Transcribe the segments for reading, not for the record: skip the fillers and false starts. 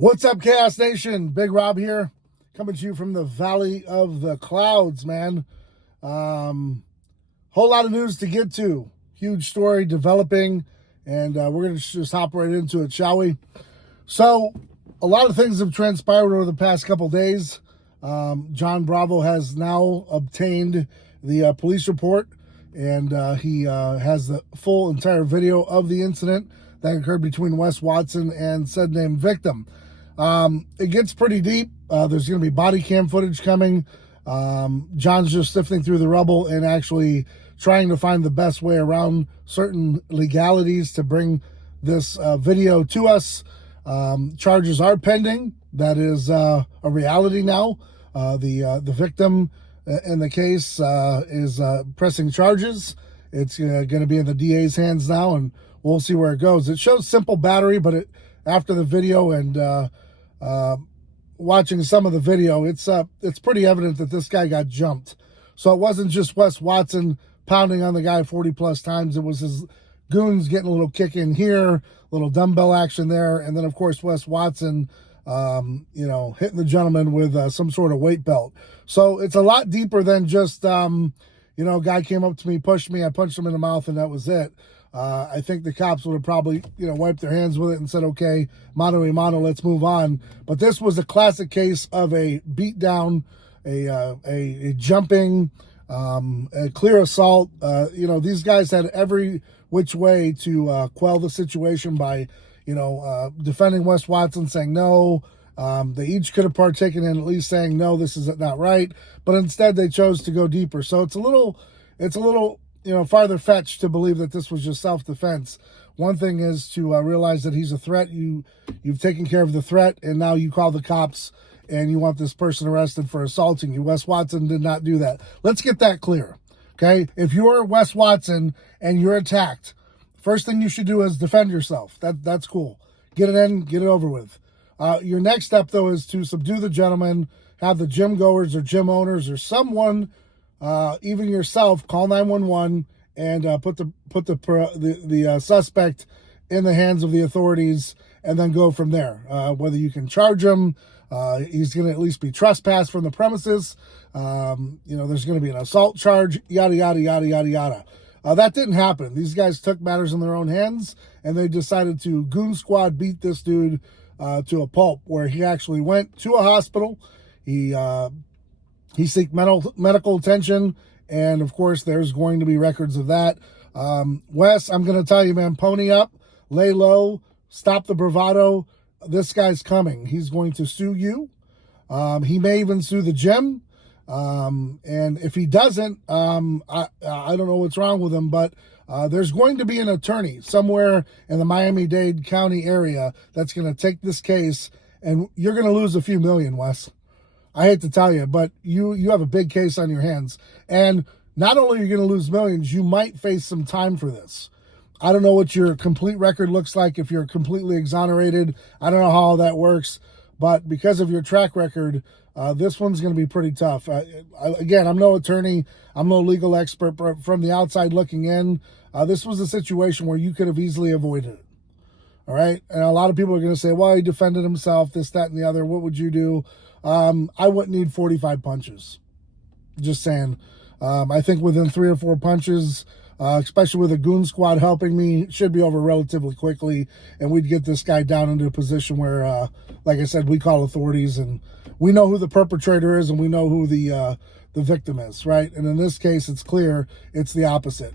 What's up, Chaos Nation? Big Rob here, coming to you from the Valley of the Clouds, man. Whole lot of news to get to. Huge story developing, and we're going to just hop right into it, shall we? So, a lot of things have transpired over the past couple days. Jon Bravo has now obtained the police report, and he has the full entire video of the incident that occurred between Wes Watson and said named victim. It gets pretty deep. There's going to be body cam footage coming. Jon's just sifting through the rubble and actually trying to find the best way around certain legalities to bring this video to us. Charges are pending. That is a reality now. The victim in the case is pressing charges. It's going to be in the DA's hands now, and we'll see where it goes. It shows simple battery, but after the video and watching some of the video, it's pretty evident that this guy got jumped. So it wasn't just Wes Watson pounding on the guy 40 plus times. It was his goons getting a little kick in here, little dumbbell action there, and then of course Wes Watson hitting the gentleman with some sort of weight belt. So it's a lot deeper than just guy came up to me, pushed me, I punched him in the mouth, and that was it. I think the cops would have probably, wiped their hands with it and said, okay, mano a mano, let's move on. But this was a classic case of a beat down, a jumping, a clear assault. These guys had every which way to quell the situation by, defending Wes Watson, saying no. They each could have partaken in at least saying, no, this is not right. But instead they chose to go deeper. So it's a little, farther fetched to believe that this was just self-defense. One thing is to realize that he's a threat. You've taken care of the threat, and now you call the cops and you want this person arrested for assaulting you. Wes Watson did not do that. Let's get that clear, okay? If you're Wes Watson and you're attacked, first thing you should do is defend yourself. That's cool. Get it in, get it over with. Your next step, though, is to subdue the gentleman, have the gym goers or gym owners or someone, even yourself, call 911 and put the suspect in the hands of the authorities, and then go from there. Whether you can charge him, he's going to at least be trespassed from the premises. There's going to be an assault charge, yada, yada, yada, yada, yada. That didn't happen. These guys took matters in their own hands, and they decided to goon squad beat this dude to a pulp, where he actually went to a hospital. He seeked medical attention, and of course there's going to be records of that. Wes, I'm going to tell you, man, pony up, lay low, stop the bravado. This guy's coming. He's going to sue you. He may even sue the gym. And if he doesn't, I don't know what's wrong with him, but there's going to be an attorney somewhere in the Miami-Dade County area that's going to take this case, and you're going to lose a few million, Wes. I hate to tell you, but you have a big case on your hands. And not only are you going to lose millions, you might face some time for this. I don't know what your complete record looks like if you're completely exonerated. I don't know how all that works. But because of your track record, this one's going to be pretty tough. Again, I'm no attorney. I'm no legal expert. But from the outside looking in, this was a situation where you could have easily avoided it. All right? And a lot of people are going to say, well, he defended himself, this, that, and the other. What would you do? I wouldn't need 45 punches. Just saying. I think within 3 or 4 punches, especially with a goon squad helping me, it should be over relatively quickly, and we'd get this guy down into a position where, like I said, we call authorities, and we know who the perpetrator is, and we know who the victim is, right? And in this case, it's clear it's the opposite.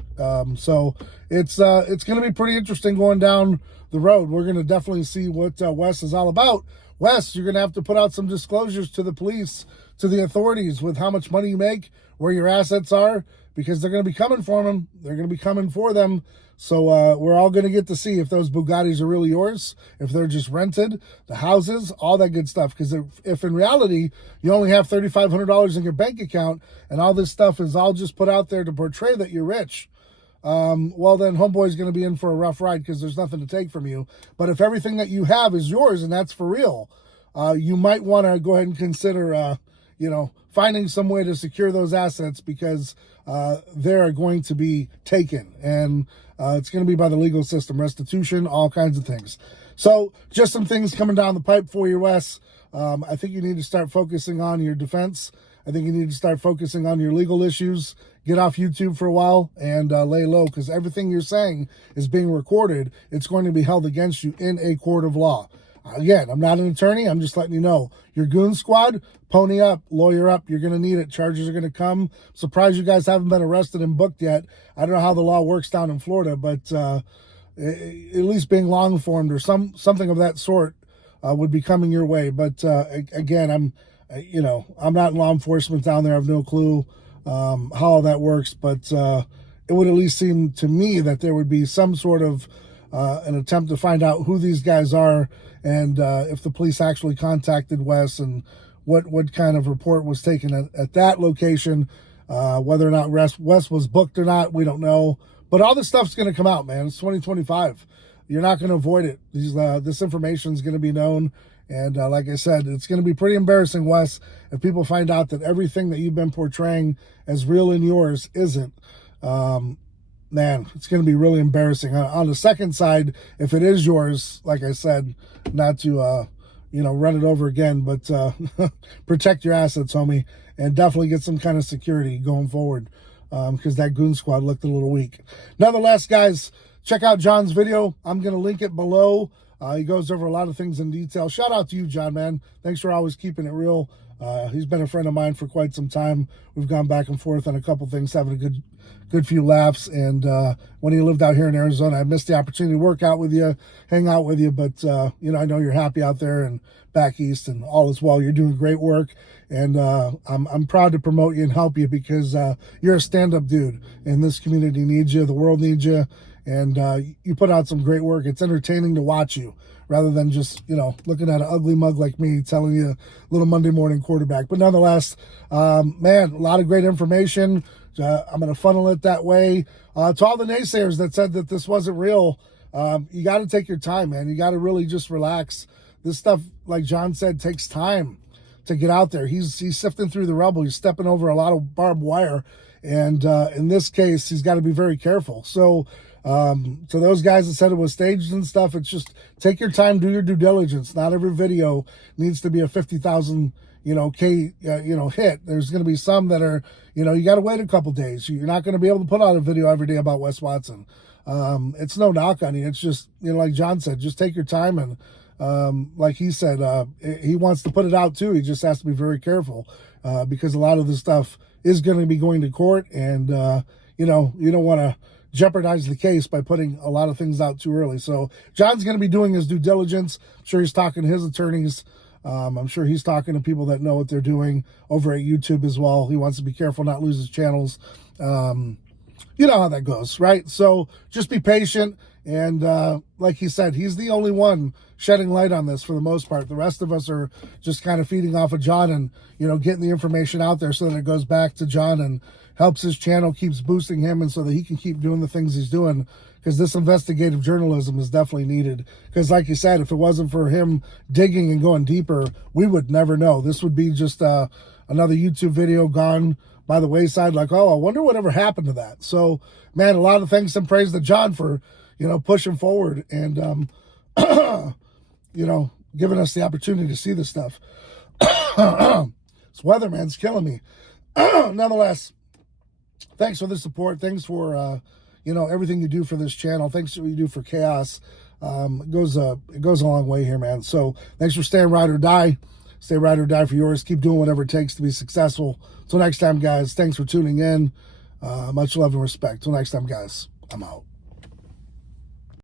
So it's going to be pretty interesting going down the road. We're going to definitely see what Wes is all about. Wes, you're going to have to put out some disclosures to the police, to the authorities, with how much money you make, where your assets are, because they're going to be coming for them. They're going to be coming for them. So we're all going to get to see if those Bugattis are really yours, if they're just rented, the houses, all that good stuff. Because if in reality you only have $3,500 in your bank account and all this stuff is all just put out there to portray that you're rich, well, then homeboy's going to be in for a rough ride because there's nothing to take from you. But if everything that you have is yours and that's for real, you might want to go ahead and consider, finding some way to secure those assets, because they're going to be taken. And it's going to be by the legal system, restitution, all kinds of things. So just some things coming down the pipe for you, Wes. I think you need to start focusing on your defense. I think you need to start focusing on your legal issues. Get off YouTube for a while and lay low, because everything you're saying is being recorded. It's going to be held against you in a court of law. Again, I'm not an attorney. I'm just letting you know. Your goon squad, pony up, lawyer up. You're going to need it. Charges are going to come. Surprised you guys haven't been arrested and booked yet. I don't know how the law works down in Florida, but at least being law informed or something of that sort would be coming your way. But again, I'm not in law enforcement down there. I have no clue how all that works, but it would at least seem to me that there would be some sort of an attempt to find out who these guys are, and if the police actually contacted Wes, and what kind of report was taken at that location, whether or not Wes was booked or not, we don't know. But all this stuff's going to come out, man. It's 2025. You're not going to avoid it. This information is going to be known. And like I said, it's going to be pretty embarrassing, Wes, if people find out that everything that you've been portraying as real in yours isn't. Man, it's going to be really embarrassing. On the second side, if it is yours, like I said, not to, run it over again, but protect your assets, homie, and definitely get some kind of security going forward, because that goon squad looked a little weak. Nonetheless, guys, check out Jon's video. I'm going to link it below. He goes over a lot of things in detail. Shout out to you, Jon, man. Thanks for always keeping it real. He's been a friend of mine for quite some time. We've gone back and forth on a couple things, having a good few laughs. And when he lived out here in Arizona, I missed the opportunity to work out with you, hang out with you. But, I know you're happy out there and back east, and all is well. You're doing great work. And I'm proud to promote you and help you, because you're a stand-up dude, and this community needs you. The world needs you. And you put out some great work. It's entertaining to watch you, rather than just, looking at an ugly mug like me telling you a little Monday morning quarterback. But nonetheless, man, a lot of great information. I'm going to funnel it that way. To all the naysayers that said that this wasn't real, you got to take your time, man. You got to really just relax. This stuff, like Jon said, takes time to get out there. He's sifting through the rubble. He's stepping over a lot of barbed wire. And in this case, he's got to be very careful. So to those guys that said it was staged and stuff, it's just take your time, do your due diligence. Not every video needs to be a 50,000 hit. There's going to be some that are, you got to wait a couple days. You're not going to be able to put out a video every day about Wes Watson. It's no knock on you. It's just, like Jon said, just take your time. And like he said, he wants to put it out too. He just has to be very careful, because a lot of this stuff is going to be going to court, and you don't want to jeopardize the case by putting a lot of things out too early. So Jon's going to be doing his due diligence. I'm sure he's talking to his attorneys. I'm sure he's talking to people that know what they're doing over at YouTube as well. He wants to be careful not lose his channels. You know how that goes, right? So just be patient. And like he said, he's the only one shedding light on this for the most part. The rest of us are just kind of feeding off of Jon and, getting the information out there so that it goes back to Jon and helps his channel, keeps boosting him, and so that he can keep doing the things he's doing, because this investigative journalism is definitely needed. Because like you said, if it wasn't for him digging and going deeper, we would never know. This would be just another YouTube video gone by the wayside, like, oh, I wonder whatever happened to that. So, man, a lot of thanks and praise to Jon for, pushing forward and, giving us the opportunity to see this stuff. This weather, man, it's killing me. Nonetheless, thanks for the support. Thanks for, everything you do for this channel. Thanks for what you do for Chaos. It goes a long way here, man. So thanks for staying ride or die. Stay ride or die for yours. Keep doing whatever it takes to be successful. Till next time, guys, thanks for tuning in. Much love and respect. Till next time, guys, I'm out.